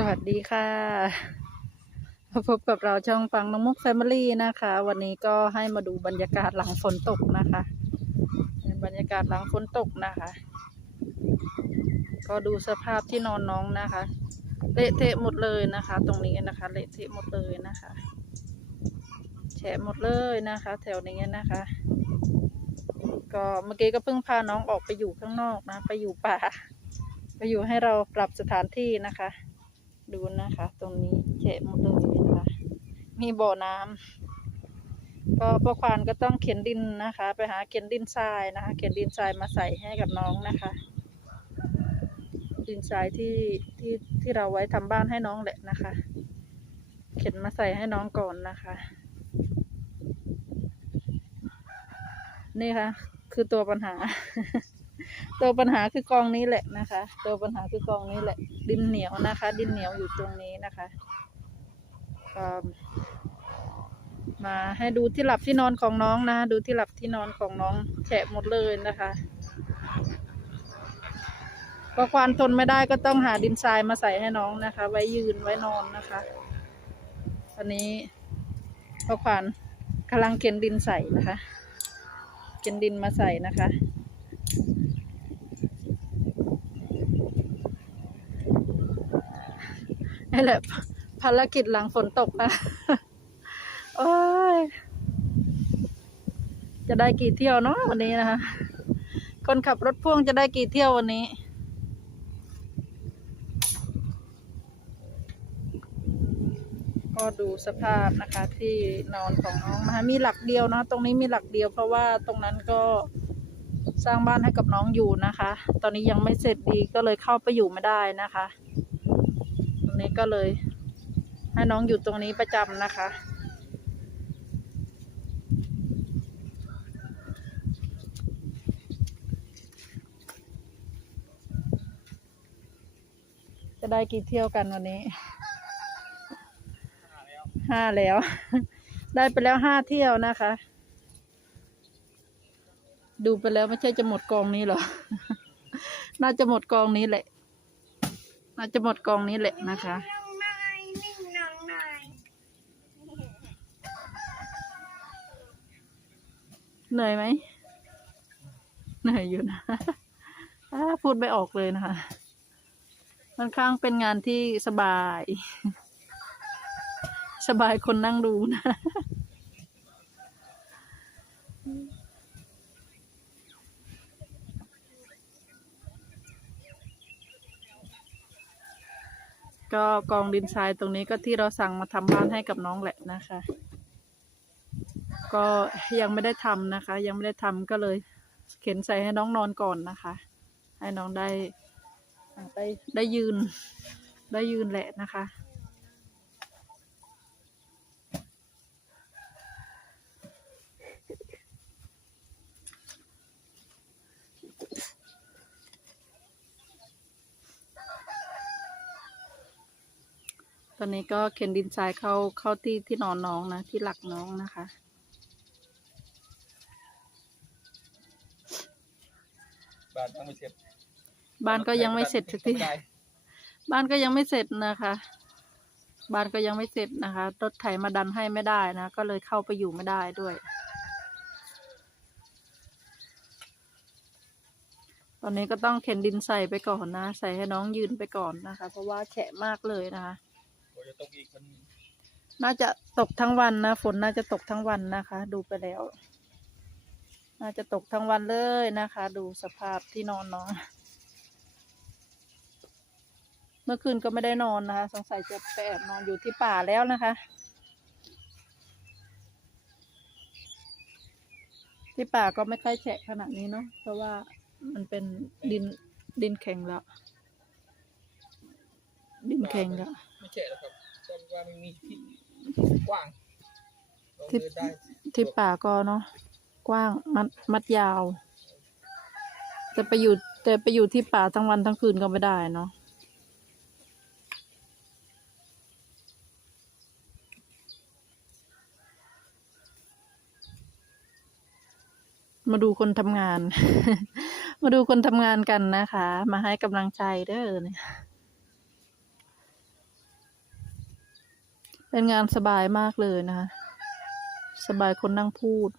สวัสดีค่ะมาพบกับเราช่องฟังน้องมุกแฟมิลี่นะคะ วันนี้ก็ให้มาดูบรรยากาศหลังฝนตกนะคะเป็นบรรยากาศหลังฝนตกนะคะ ก็ดูสภาพที่นอนน้องนะคะ เละเทะหมดเลยนะคะ ตรงนี้นะคะ เละเทะหมดเลยนะคะแฉะหมดเลยนะคะ แถวนี้นะคะ ก็เมื่อกี้ก็เพิ่งพาน้องออกไปอยู่ข้างนอกนะ ไปอยู่ป่า ไปอยู่ให้เราปรับสถานที่นะคะ ดูนะคะ ตรงนี้เฉะหมดเลยนะคะมีบ่อน้ำก็พ่อควานก็ต้องเข็นดินนะคะ ไปหาเข็นดินทรายนะคะ เข็นดินทรายมาใส่ให้กับน้องนะคะ ดินทรายที่ที่ที่เราไว้ทำบ้านให้น้องแหละนะคะ เข็นมาใส่ให้น้องก่อนนะคะ นี่ค่ะ คือตัวปัญหา ตัวปัญหาคือกองนี้แหละนะคะ ตัวปัญหาคือกองนี้แหละ ดินเหนียวนะคะ ดินเหนียวอยู่ตรงนี้นะคะมาให้ดูที่หลับที่นอนของน้องนะ ดูที่หลับที่นอนของน้องแฉะหมดเลยนะคะก็ควานทนไม่ได้ก็ต้องหาดินทรายมาใส่ให้น้องนะคะ ไว้ยืนไว้นอนนะคะตอนนี้ก็ควานกำลังเข็นดินใส่นะคะเข็นดินมาใส่นะคะ นี่แหละ ภารกิจหลังฝนตกนะโอ้ยจะได้กี่เที่ยวเนาะวันนี้นะคะคนขับรถพ่วงจะได้กี่เที่ยววันนี้ ก็ดูสภาพนะคะที่นอนของน้องนะคะมีหลักเดียวนะตรงนี้มีหลักเดียว เพราะว่าตรงนั้นก็สร้างบ้านให้กับน้องอยู่นะคะ ตอนนี้ยังไม่เสร็จดีก็เลยเข้าไปอยู่ไม่ได้นะคะ นี้ก็เลยให้น้องอยู่ตรงนี้ประจำนะคะ จะได้กี่เที่ยวกันวันนี้ห้าแล้ว ได้ไปแล้วห้าเที่ยวนะคะ ดูไปแล้วไม่ใช่จะหมดกองนี้หรอ น่าจะหมดกองนี้แหละ น่าจะหมดกองนี้แหละนะคะน้องนายนิ่งน้องนายเหนื่อยไหมเหนื่อยอยู่นะอ่าพูดไม่ออกเลยนะคะมันข้างเป็นงานที่สบาย สบายคนนั่งดูนะ ก็กองดินทรายตรงนี้ก็ที่เราสั่งมาทำบ้านให้กับน้องแหละนะคะ ก็ยังไม่ได้ทำนะคะ ยังไม่ได้ทำก็เลยเข็นใส่ให้น้องนอนก่อนนะคะ ให้น้องได้ได้ได้ยืนได้ยืนแหละนะคะ ตอนนี้ก็เข็นดินทรายเข้าเข้าที่ที่นอนน้องนะ ที่หลักน้องนะคะบ้านยังไม่เสร็จ บ้านก็ยังไม่เสร็จสักทีไม่ได้บ้านก็ยังไม่เสร็จนะคะ บ้านก็ยังไม่เสร็จนะคะรถไถมาดันให้ไม่ได้นะ ก็เลยเข้าไปอยู่ไม่ได้ด้วย ตอนนี้ก็ต้องเข็นดินใส่ไปก่อนนะ ใส่ให้น้องยืนไปก่อนนะคะ เพราะว่าแฉะมากเลยนะคะกว่า จะตกอีกมันน่าจะตกทั้งวันนะฝนน่าจะตกทั้งวันนะคะ ดูไปแล้ว น่าจะตกทั้งวันเลยนะคะ ดูสภาพที่นอนน้องเมื่อคืนก็ไม่ได้นอนนะคะ สงสัยจะไปแอบนอนอยู่ที่ป่าแล้วนะคะ ที่ป่าก็ไม่ค่อยแฉะขนาดนี้เนาะเพราะว่ามันเป็นดินดินแข็งแล้ว ดินแข็งแล้ว ไม่ใช่แล้วครับก็ว่ามันมีที่กว้างเราที่เดินได้ที่ป่าก็เนาะกว้างมัดมัดยาว แต่ไปอยู่แต่ไปอยู่ที่ป่าทั้งวันทั้งคืนก็ไม่ได้เนาะมาดูคนทำงาน มาดูคนทำงานกันนะคะ มาให้กำลังใจเด้อเนี่ย เป็นงานสบายมากเลยนะคะ สบายคนนั่งพูด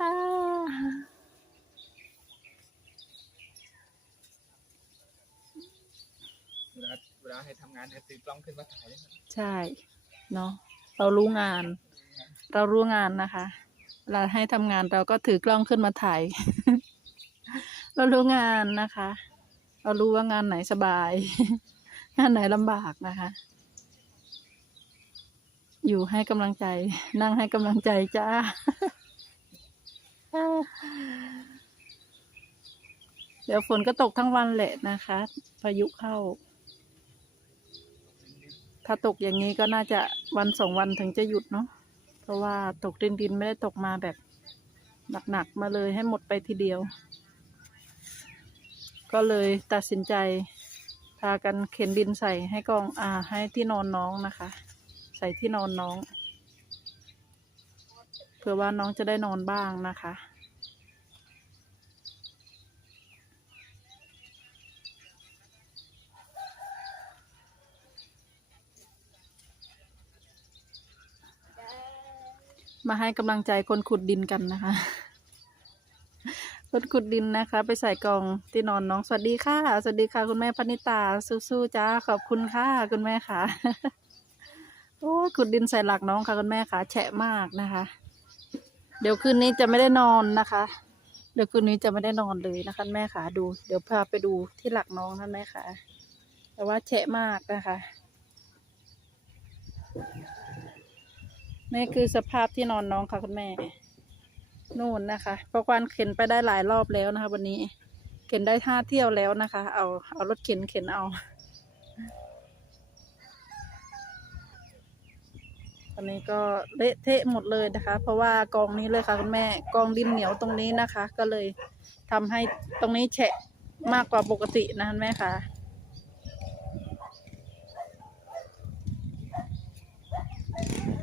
อ่าเวลาเวลาให้ทำงานเนี่ยติดกล้องขึ้นมาถ่ายเลยนะใช่ เนาะเรารู้งาน เรารู้งานนะคะ เวลาให้ทำงานเราก็ถือกล้องขึ้นมาถ่าย เรารู้งานนะคะ เรารู้ว่างานไหนสบาย งานไหนลำบากนะคะ อยู่ให้กำลังใจ นั่งให้กำลังใจจ้าเดี๋ยวฝนก็ตกทั้งวันแหละนะคะ พายุเข้า ถ้าตกอย่างนี้ก็น่าจะวันสองวันถึงจะหยุดเนาะเพราะว่าตกดินดินๆไม่ได้ตกมาแบบหนักๆมาเลยให้หมดไปทีเดียว ก็เลยตัดสินใจ พากันเข็นดินใส่ให้กองอ่าให้ที่นอนน้องนะคะ ใส่ที่นอนน้อง เพื่อว่าน้องจะได้นอนบ้างนะคะมาให้กำลังใจคนขุดดินกันนะคะ คนขุดดินนะคะ ไปใส่กล่องที่นอนน้อง สวัสดีค่ะ สวัสดีค่ะ คุณแม่พนิตา สู้ๆจ้า ขอบคุณค่ะ คุณแม่ค่ะ โอ้ขุดดินใส่หลักน้องค่ะ คุณแม่ค่ะ แฉะมากนะคะ เดี๋ยวคืนนี้จะไม่ได้นอนนะคะ เดี๋ยวคืนนี้จะไม่ได้นอนเลยนะคะแม่ค่ะ ดู เดี๋ยวพาไปดูที่หลักน้องนะแม่ค่ะ แต่ว่าแฉะมากนะคะนี่คือสภาพที่นอนน้องค่ะคุณแม่ นู่นนะคะเพราะควันเข็นไปได้หลายรอบแล้วนะคะ วันนี้เข็นได้ห้าเที่ยวแล้วนะคะ เอาเอารถเข็นเข็นเอาตอนนี้ก็เละเทะหมดเลยนะคะ เพราะว่ากองนี้เลยค่ะคุณแม่กองดินเหนียวตรงนี้นะคะ ก็เลยทำให้ตรงนี้แฉะมากกว่าปกตินะคุณแม่ค่ะ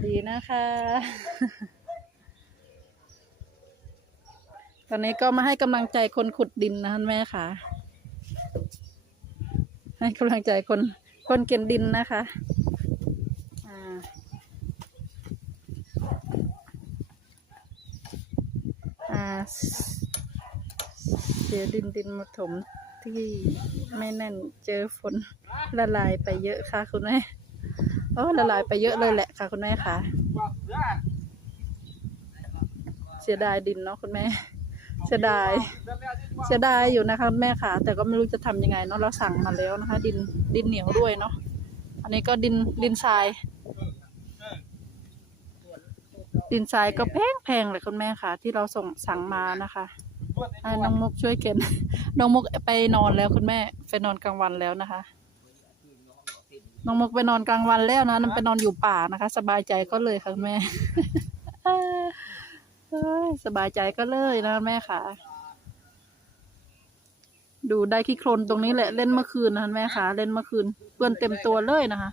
ดีนะคะ ตอนนี้ก็มาให้กำลังใจคนขุดดินนะท่านแม่ค่ะ ให้กำลังใจคนคนเก็นดินนะคะอ่าเสียดินดินมาถมที่ไม่แน่นเจอฝนละลายไปเยอะค่ะคุณแม่โอ้ละลายไปเยอะเลยแหละค่ะคุณแม่ค่ะ เสียดายดินเนาะคุณแม่ เสียดายเสียดายอยู่นะคะ แม่ค่ะ แต่ก็ไม่รู้จะทำยังไงเนาะเราสั่งมาแล้วนะคะ ดินดินเหนียวด้วยเนาะอันนี้ก็ดินดินทราย ดินทรายก็แพงแพงเลยคุณแม่ค่ะ ที่เราส่งสั่งมานะคะให้น้องมุกช่วยเข็นน้องมุกไปนอนแล้วคุณแม่ไปนอนกลางวันแล้วนะคะน้องมุกไปนอนกลางวันแล้วนะนั่นไปนอนอยู่ป่านะคะ สบายใจก็เลยค่ะคุณแม่ สบายใจก็เลยนะแม่ค่ะ ดูได้ขี้โคลนตรงนี้แหละเล่นเมื่อคืนนะแม่ค่ะ เล่นเมื่อคืนเปื้อนเต็มตัวเลยนะคะ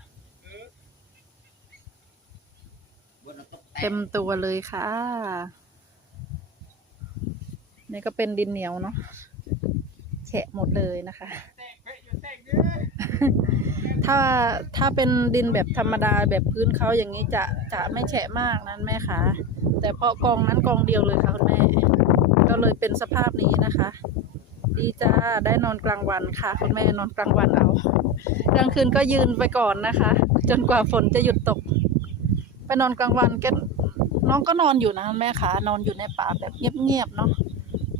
เต็มตัวเลยค่ะนี่ก็เป็นดินเหนียวเนาะแฉะหมดเลยนะคะ ถ้าถ้าเป็นดินแบบธรรมดาแบบพื้นเขาอย่างนี้จะจะไม่แฉะมากนั้นแม่ค่ะแต่เพราะกองนั้นกองเดียวเลยค่ะคุณแม่ ก็เลยเป็นสภาพนี้นะคะ ดีจ้าได้นอนกลางวันค่ะ คุณแม่นอนกลางวันเอากลางคืนก็ยืนไปก่อนนะคะ จนกว่าฝนจะหยุดตก ไปนอนกลางวันแกน้องก็นอนอยู่นะแม่ค่ะนอนอยู่ในป่าแบบเงียบๆเนาะ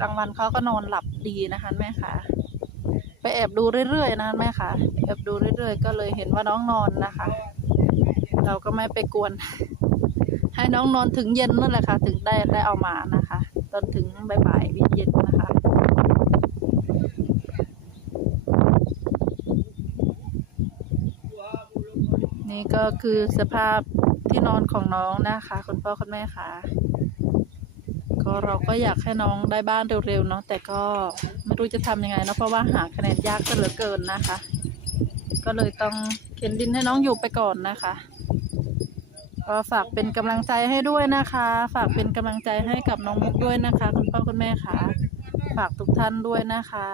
กลางวันเขาก็นอนหลับดีนะคะแม่ค่ะ ไปแอบดูเรื่อยๆนะแม่ค่ะแอบดูเรื่อยๆ ก็เลยเห็นว่าน้องนอนนะคะ เราก็ไม่ไปกวน ให้น้องนอนถึงเย็นนั่นแหละค่ะ ถึงได้ได้เอามานะคะจนถึงบ่ายๆเย็นๆนะคะนี่ก็คือสภาพที่นอนของน้องนะคะ คุณพ่อคุณแม่ค่ะ ก็เราก็อยากให้น้องได้บ้านเร็วๆเนาะแต่ก็ไม่รู้จะทำยังไงเนาะเพราะว่าหาคะแนนยากเหลือเกินนะคะ ก็เลยต้องเข็นดินให้น้องอยู่ไปก่อนนะคะก็ฝากเป็นกำลังใจให้ด้วยนะคะ ฝากเป็นกำลังใจให้กับน้องมุกด้วยนะคะ คุณพ่อคุณแม่ค่ะ ฝากทุกท่านด้วยนะคะ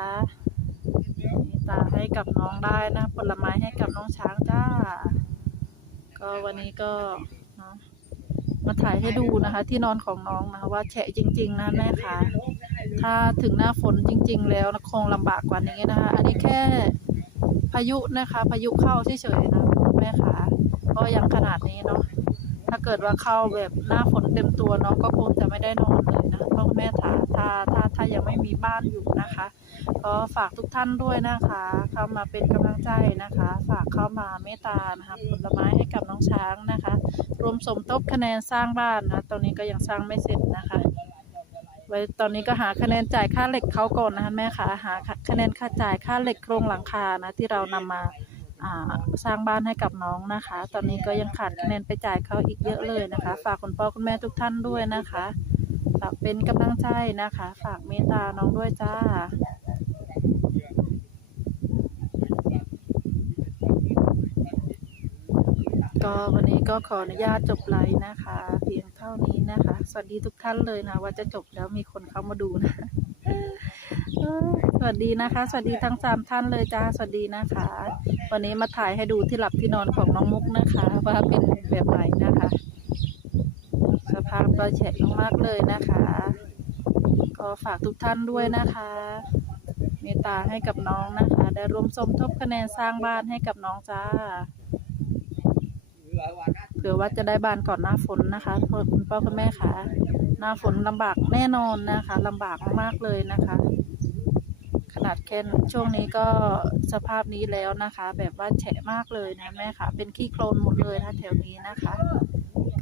ตาให้กับน้องได้นะผลไม้ให้กับน้องช้างจ้า ก็วันนี้ก็ ถ่ายให้ดูนะคะ ที่นอนของน้องนะคะว่าแฉะจริง ๆ นะแม่คะถ้าถึงหน้าฝนจริง ๆ แล้วนะคงลำบากกว่านี้นะคะ อันนี้แค่พายุนะคะ พายุเข้าเฉยๆนะแม่คะก็ยังขนาดนี้เนาะถ้าเกิดว่าเข้าแบบหน้าฝนเต็มตัวน้องก็คงจะไม่ได้นอนเลยนะพ่อคุณแม่ถ่าถ้าถ้า ถ้ายังไม่มีบ้านอยู่นะคะก็ฝากทุกท่านด้วยนะคะ เข้ามาเป็นกำลังใจนะคะ ฝากเข้ามาเมตตานะคะผลไม้ให้กับน้องช้างนะคะ รวมสมทบคะแนนสร้างบ้านนะตอนนี้ก็ยังสร้างไม่เสร็จนะคะไว้ตอนนี้ก็หาคะแนนจ่ายค่าเหล็กเขาก่อนนะคะแม่ค่ะหาคะแนนค่าจ่ายค่าเหล็กโครงหลังคานะที่เรานำมาอ่าสร้างบ้านให้กับน้องนะคะ ตอนนี้ก็ยังขาดคะแนนไปจ่ายเขาอีกเยอะเลยนะคะ ฝากคุณพ่อคุณแม่ทุกท่านด้วยนะคะ ฝากเป็นกำลังใจนะคะ ฝากเมตตาน้องด้วยจ้าก็วันนี้ก็ขออนุญาตจบไลฟ์นะคะ เพียงเท่านี้นะคะ สวัสดีทุกท่านเลยนะ ว่าจะจบแล้วมีคนเข้ามาดูนะสวัสดีนะคะ สวัสดีทั้งสามท่านเลยจ้าสวัสดีนะคะ วันนี้มาถ่ายให้ดูที่หลับที่นอนของน้องมุกนะคะ ว่าเป็นแบบไหนนะคะ ภาพก็แฉะมากๆเลยนะคะ ก็ฝากทุกท่านด้วยนะคะ เมตตาให้กับน้องนะคะ ได้ร่วมสมทบคะแนนสร้างบ้านให้กับน้องจ้าเผื่อว่าจะได้บ้านก่อนหน้าฝนนะคะเพราะคุณพ่อคุณแม่คะหน้าฝนลำบากแน่นอนนะคะลำบากมากๆเลยนะคะ ขนาดแค่ช่วงนี้ก็สภาพนี้แล้วนะคะ แบบว่าแฉะมากเลยนะแม่ค่ะ เป็นขี้โคลนหมดเลยนะแถวนี้นะคะ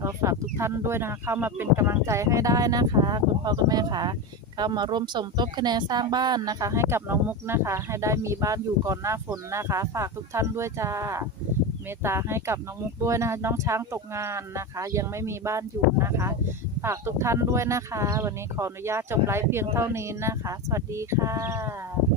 ก็ฝากทุกท่านด้วยนะคะ เข้ามาเป็นกำลังใจให้ได้นะคะ คุณพ่อคุณแม่คะเข้ามาร่วมสมทบคะแนนสร้างบ้านนะคะ ให้กับน้องมุกนะคะ ให้ได้มีบ้านอยู่ก่อนหน้าฝนนะคะ ฝากทุกท่านด้วยจ้าเมตตาให้กับน้องมุกด้วยนะคะ น้องช้างตกงานนะคะ ยังไม่มีบ้านอยู่นะคะ ฝากทุกท่านด้วยนะคะ วันนี้ขออนุญาตจบไลฟ์เพียงเท่านี้นะคะ สวัสดีค่ะ